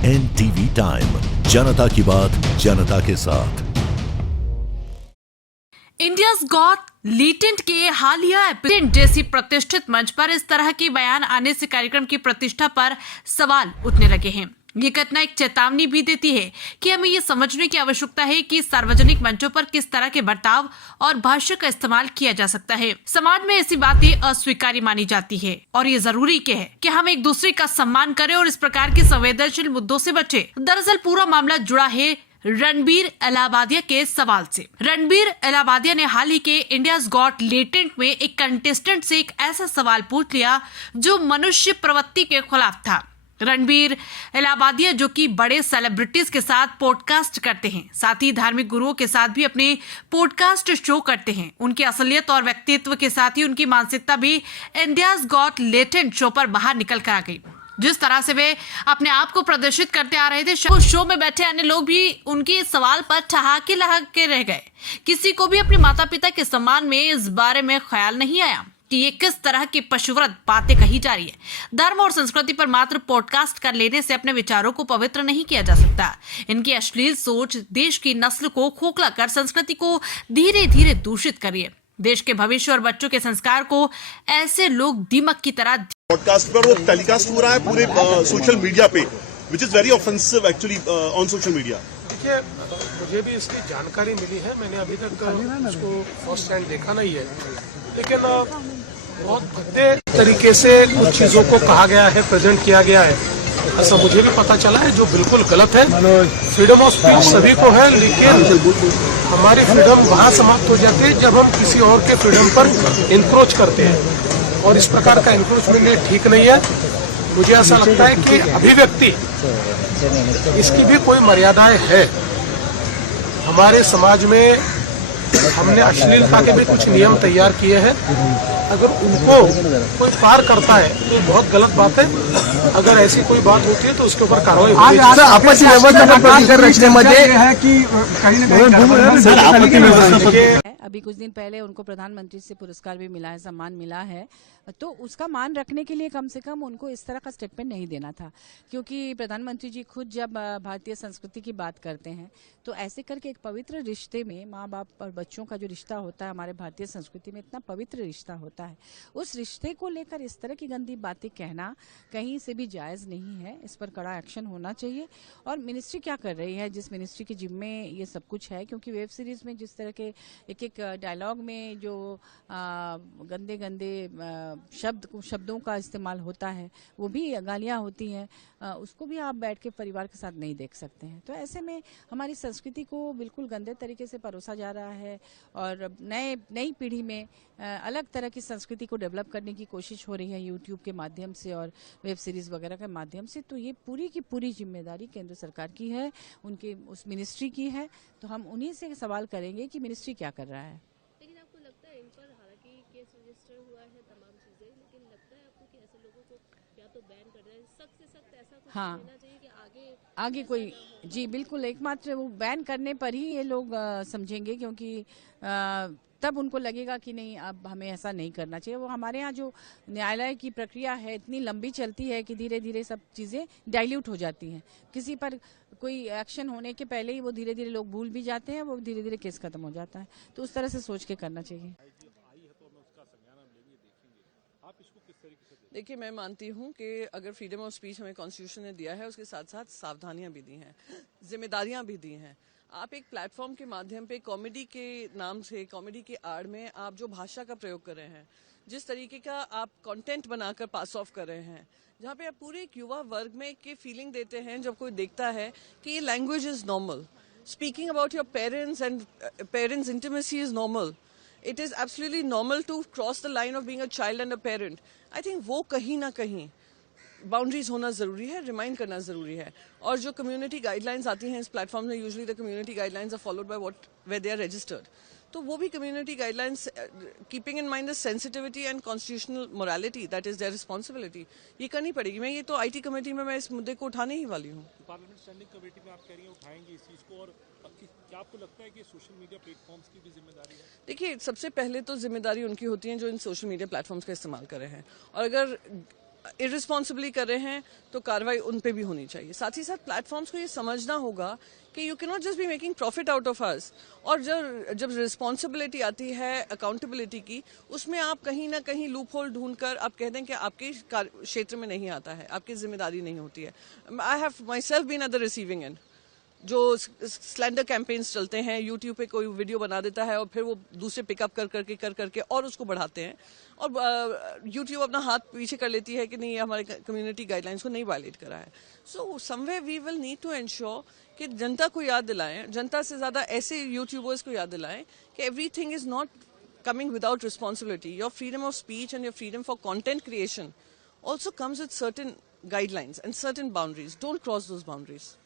NTV time, जनता की बात जनता के साथ। इंडियाज गॉट लेटेंट के हालिया एपिडेंट जैसी प्रतिष्ठित मंच पर इस तरह के बयान आने से कार्यक्रम की प्रतिष्ठा पर सवाल उठने लगे हैं। ये घटना एक चेतावनी भी देती है कि हमें ये समझने की आवश्यकता है कि सार्वजनिक मंचों पर किस तरह के बर्ताव और भाषा का इस्तेमाल किया जा सकता है। समाज में ऐसी बातें अस्वीकार्य मानी जाती है और ये जरूरी है कि हम एक दूसरे का सम्मान करें और इस प्रकार के संवेदनशील मुद्दों से बचें। दरअसल पूरा मामला जुड़ा है रणबीर इलाहाबादिया के सवाल से। रणबीर इलाहाबादिया ने हाल ही के इंडियाज गॉट लेटेंट में एक कंटेस्टेंट से एक ऐसा सवाल पूछ लिया जो मनुष्य प्रवृत्ति के खिलाफ था। रणबीर इलाहाबादिया जो कि बड़े सेलिब्रिटीज के साथ पॉडकास्ट करते हैं, साथ ही धार्मिक गुरुओं के साथ भी अपने पॉडकास्ट शो करते हैं, उनकी असलियत और व्यक्तित्व के साथ ही उनकी मानसिकता भी इंडियाज गॉट लेटेंट शो पर बाहर निकल कर आ गई। जिस तरह से वे अपने आप को प्रदर्शित करते आ रहे थे, शो में बैठे अन्य लोग भी उनके सवाल पर ठहाके लहाके रह गए। किसी को भी अपने माता पिता के सम्मान में इस बारे में ख्याल नहीं आया कि ये किस तरह की पशुवत बातें कही जा रही है। धर्म और संस्कृति पर मात्र पॉडकास्ट कर लेने से अपने विचारों को पवित्र नहीं किया जा सकता। इनकी अश्लील सोच देश की नस्ल को खोखला कर संस्कृति को धीरे धीरे दूषित करिए। देश के भविष्य और बच्चों के संस्कार को ऐसे लोग दीमक की तरह पॉडकास्ट पर वो टेलीकास्ट हो रहा है पूरे सोशल मीडिया पे, which is very offensive actually on social media. देखिए, मुझे भी इसकी जानकारी मिली है, मैंने अभी तक उसको फर्स्ट हैंड देखा नहीं है, लेकिन बहुत भद्दे तरीके से कुछ चीजों को कहा गया है, प्रेजेंट किया गया है, ऐसा मुझे भी पता चला है, जो बिल्कुल गलत है। फ्रीडम ऑफ स्पीच सभी को है, लेकिन हमारी फ्रीडम वहाँ समाप्त हो जाती है जब हम किसी और के फ्रीडम पर इंक्रोच करते हैं, और इस प्रकार का इंक्रोचमेंट ठीक नहीं है। मुझे ऐसा लगता है कि अभिव्यक्ति इसकी भी कोई मर्यादाएं है। हमारे समाज में हमने अश्लीलता के भी कुछ नियम तैयार किए हैं, अगर उनको कोई पार करता है तो ये बहुत गलत बात है। अगर ऐसी कोई बात होती है तो उसके ऊपर कार्रवाई होनी चाहिए। अभी कुछ दिन पहले उनको प्रधानमंत्री से पुरस्कार भी मिला है, सम्मान मिला है, तो उसका मान रखने के लिए कम से कम उनको इस तरह का स्टेटमेंट नहीं देना था, क्योंकि प्रधानमंत्री जी खुद जब भारतीय संस्कृति की बात करते हैं तो ऐसे करके एक पवित्र रिश्ते में माँ बाप और बच्चों का जो रिश्ता होता है हमारे भारतीय संस्कृति में इतना पवित्र रिश्ता होता है, उस रिश्ते को लेकर इस तरह की गंदी बातें कहना कहीं से भी जायज़ नहीं है। इस पर कड़ा एक्शन होना चाहिए। और मिनिस्ट्री क्या कर रही है, जिस मिनिस्ट्री के जिम्मे ये सब कुछ है, क्योंकि वेब सीरीज में जिस तरह के एक डायलॉग में जो गंदे गंदे शब्दों का इस्तेमाल होता है, वो भी गालियाँ होती हैं, उसको भी आप बैठ के परिवार के साथ नहीं देख सकते हैं। तो ऐसे में हमारी संस्कृति को बिल्कुल गंदे तरीके से परोसा जा रहा है और नई पीढ़ी में अलग तरह की संस्कृति को डेवलप करने की कोशिश हो रही है यूट्यूब के माध्यम से और वेब सीरीज़ वगैरह के माध्यम से। तो ये पूरी की पूरी जिम्मेदारी केंद्र सरकार की है, उनके उस मिनिस्ट्री की है। तो हम उन्हीं से सवाल करेंगे कि मिनिस्ट्री क्या कर रहा है। लेकिन आपको लगता है इन पर हालांकि केस रजिस्टर हुआ है तमाम चीजें, लेकिन लगता है आपको कि ऐसे लोगों को या तो बैन कर देना, सख्त से सख्त ऐसा कुछ होना चाहिए कि आगे कोई जी बिल्कुल, एकमात्र वो बैन करने पर ही ये लोग समझेंगे, क्योंकि तब उनको लगेगा कि नहीं अब हमें ऐसा नहीं करना चाहिए। वो हमारे यहाँ जो न्यायालय की प्रक्रिया है इतनी लंबी चलती है कि धीरे धीरे सब चीज़ें डाइल्यूट हो जाती हैं। किसी पर कोई एक्शन होने के पहले ही वो धीरे धीरे लोग भूल भी जाते हैं, वो धीरे धीरे केस खत्म हो जाता है। तो उस तरह से सोच के करना चाहिए। देखिए, मैं मानती हूँ कि अगर फ्रीडम ऑफ स्पीच हमें कॉन्स्टिट्यूशन ने दिया है, उसके साथ साथ सावधानियां भी दी हैं, जिम्मेदारियां भी दी हैं। आप एक प्लेटफॉर्म के माध्यम पे कॉमेडी के नाम से, कॉमेडी के आड़ में आप जो भाषा का प्रयोग कर रहे हैं, जिस तरीके का आप कंटेंट बनाकर पास ऑफ कर रहे हैं, जहाँ पे आप पूरे एक युवा वर्ग में एक फीलिंग देते हैं जब कोई देखता है कि ये language is normal, speaking about your parents and parents intimacy is normal, it is absolutely normal to cross the line of being a child and a parent. I think वो कहीं ना कहीं बाउंड्रीज होना ज़रूरी है, रिमाइंड करना ज़रूरी है। और जो कम्युनिटी गाइडलाइंस आती हैं इस प्लेटफॉर्म में, usually the community guidelines are followed by what where they are registered, तो वो भी community guidelines keeping in mind the sensitivity and constitutional morality that is their responsibility, ये करनी पड़ेगी। मैं ये तो आईटी कमेटी में मैं इस मुद्दे को उठाने ही वाली हूँ। पार्लियामेंट स्टैंडिंग कमेटी में आप कह रही हैं उठाएंगे इस चीज़ को, और क्या आपको लगता है कि सोशल मीडिया प्लेटफॉर्म्स की भी जिम्मेदारी है? देखिए, सबसे पहले तो जिम्मेदारी उनकी होती है जो इन सोशल मीडिया प्लेटफॉर्म्स का इस्तेमाल कर रहे हैं, और अगर इररिस्पॉन्सिबली कर रहे हैं तो कार्रवाई उन पे भी होनी चाहिए। साथ ही साथ प्लेटफॉर्म्स को ये समझना होगा कि you can not just be making profit out of us. और जब रिस्पॉन्सिबिलिटी आती है अकाउंटेबिलिटी की, उसमें आप कहीं ना कहीं लूप होल ढूंढकर आप कह दें कि आपके क्षेत्र में नहीं आता है, आपकी जिम्मेदारी नहीं होती है। I have myself been at the receiving end. जो स्लैंडर कैंपेन्स चलते हैं, यूट्यूब पे कोई वीडियो बना देता है और फिर वो दूसरे पिकअप कर करके और उसको बढ़ाते हैं, और यूट्यूब अपना हाथ पीछे कर लेती है कि नहीं, हमारे कम्युनिटी गाइडलाइंस को नहीं वायलेट करा है। So someway we will need to ensure कि जनता को याद दिलाएं, जनता से ज़्यादा ऐसे यूट्यूबर्स को याद दिलाएं कि everything is not coming without responsibility. Your freedom of speech and your freedom for content creation also comes with certain guidelines and certain boundaries. Don't cross those boundaries.